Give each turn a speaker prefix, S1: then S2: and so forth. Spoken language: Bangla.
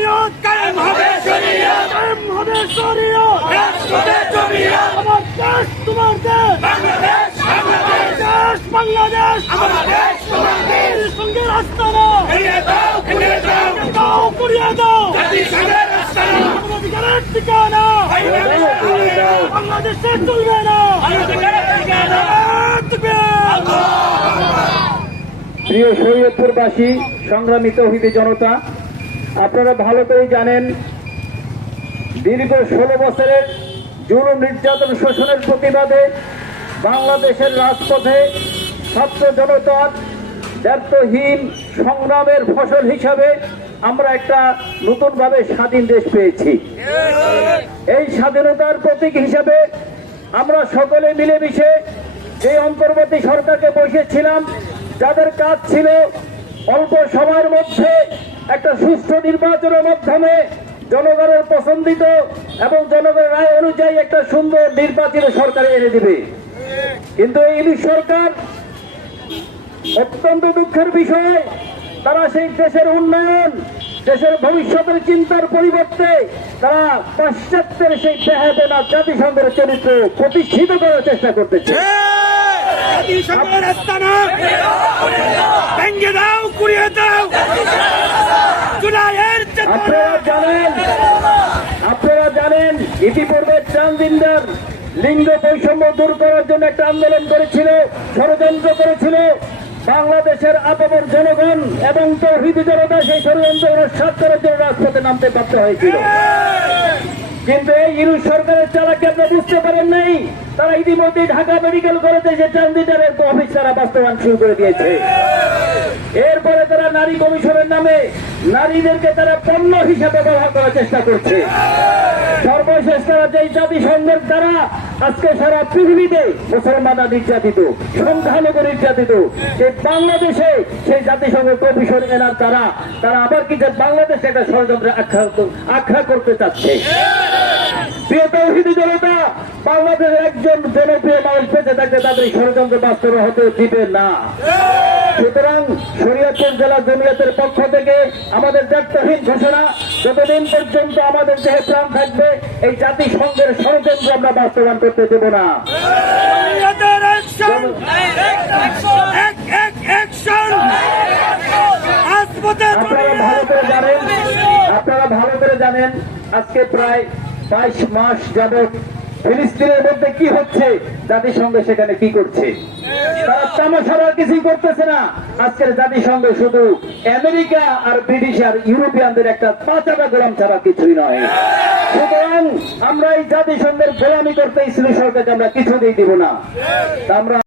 S1: শরীয়ত
S2: কায়েম হবে শরীয়ত
S1: কায়েম হবে শরীয়ত
S2: রাজপথে জমিয়ত
S1: আমার দেশ তোমার দেশ
S2: বাংলাদেশ বাংলাদেশ
S1: দেশ বাংলাদেশ
S2: আমার দেশ তোমার দেশ
S1: সঙ্গে রাস্তা না
S2: ভেঙে দাও ভেঙে দাও
S1: দাও করিয়ে দাও
S2: জাতিসংঘের রাস্তা না
S1: মানবাধিকারের ঠিকানা বাংলাদেশে চলবে না
S2: মানবাধিকারের ঠিকানা
S3: প্রিয় শরীয়তপুরবাসী সংগ্রামী তৌহিদি জনতা আপনারা ভালো করেই জানেন, দীর্ঘ ষোলো বছরের জুলুম নির্যাতন শোষণের প্রতিবাদে বাংলাদেশের রাজপথে ছাত্র জনতার ব্যর্থহীন সংগ্রামের ফসল হিসাবে আমরা একটা নতুনভাবে স্বাধীন দেশ পেয়েছি। এই স্বাধীনতার প্রতীক হিসাবে আমরা সকলে মিলেমিশে যে অন্তর্বর্তী সরকারকে বসেছিলাম, যাদের কাজ ছিল অল্প সময়ের মধ্যে একটা সুষ্ঠু নির্বাচনের মাধ্যমে জনগণের পছন্দিত এবং জনগণের রায় অনুযায়ী একটা সুন্দর নির্বাচিত সরকার এনে দিবে। কিন্তু এই ইংলিশ সরকার অত্যন্ত দুঃখের বিষয়, তারা সেই দেশের উন্নয়ন, দেশের ভবিষ্যতের চিন্তার পরিবর্তে তারা পাশ্চাত্যের সেই বেহাবেনা জাতিসংঘের চরিত্র প্রতিষ্ঠিত করার চেষ্টা করতেছে।
S1: জাতিসংঘের রাস্তা না ভেঙে দাও, কুড়িয়ে দাও জুলাইয়ের চেতনা
S3: আপনারা জানেন আপনারা ইতিপূর্বে ট্রান্সজেন্ডার লিঙ্গ বৈষম্য দূর করার জন্য একটা আন্দোলন করেছিল, ষড়যন্ত্র করেছিল। বাংলাদেশের আপামর জনগণ এবং তৌহিদি জনতা সেই ষড়যন্ত্র সাত করার জন্য রাজপথে নামতে বাধ্য হয়েছিল। কিন্তু এই ইউরোপ সরকারের চালাকি আপনারা বুঝতে পারেন নাই, তারা ইতিমধ্যে ঢাকা মেডিকেল কলেজে যে ট্রান্সজেন্ডারের অফিস তারা বাস্তবায়ন শুরু করে দিয়েছে। এরপরে তারা নারী কমিশনের নামে নারীদেরকে তারা পণ্য হিসাবে ব্যবহার করার চেষ্টা করছে। সর্বশেষ তারা যেই জাতিসংঘের দ্বারা আজকে সারা পৃথিবীতে মুসলমানরা নির্যাতিত, সংখ্যালঘু নির্যাতিত সেই বাংলাদেশে সেই জাতিসংঘ কমিশন এনার দ্বারা, তারা আবার কি যে বাংলাদেশে একটা ষড়যন্ত্রে আখ্যা করতে চাচ্ছে? জনতা, বাংলাদেশের একজন জনপ্রিয় মানুষ পেতে থাকতে তাদের ষড়যন্ত্র বাস্তব হতে দিবে না। সুতরাং শরীয়তপুর জেলা জমিয়তের পক্ষ থেকে আমাদের দায়িত্বহীন ঘোষণা যতদিন পর্যন্ত আমাদের দেহে প্রাণ থাকবে এই জাতিসংঘের ষড়যন্ত্র আমরা বাস্তবায়ন করতে দেব না। আপনারা ভালো করে জানেন আপনারা ভালো করে জানেন আজকে প্রায় বাইশ মাস যাবৎ ফিলিস্তিনের মধ্যে কি হচ্ছে জাতিসংঘ সেখানে কি করছে? তারা তামাশার কিছুই করতেছে না। আজকের জাতিসংঘ শুধু আমেরিকা আর ব্রিটিশ আর ইউরোপিয়ানদের একটা পাঁচাটা গোলাম ছাড়া কিছুই নয়। সুতরাং আমরা এই জাতিসংঘের গোলামি করতে ইসলামী সরকারকে আমরা কিছুতেই দিব না। আমরা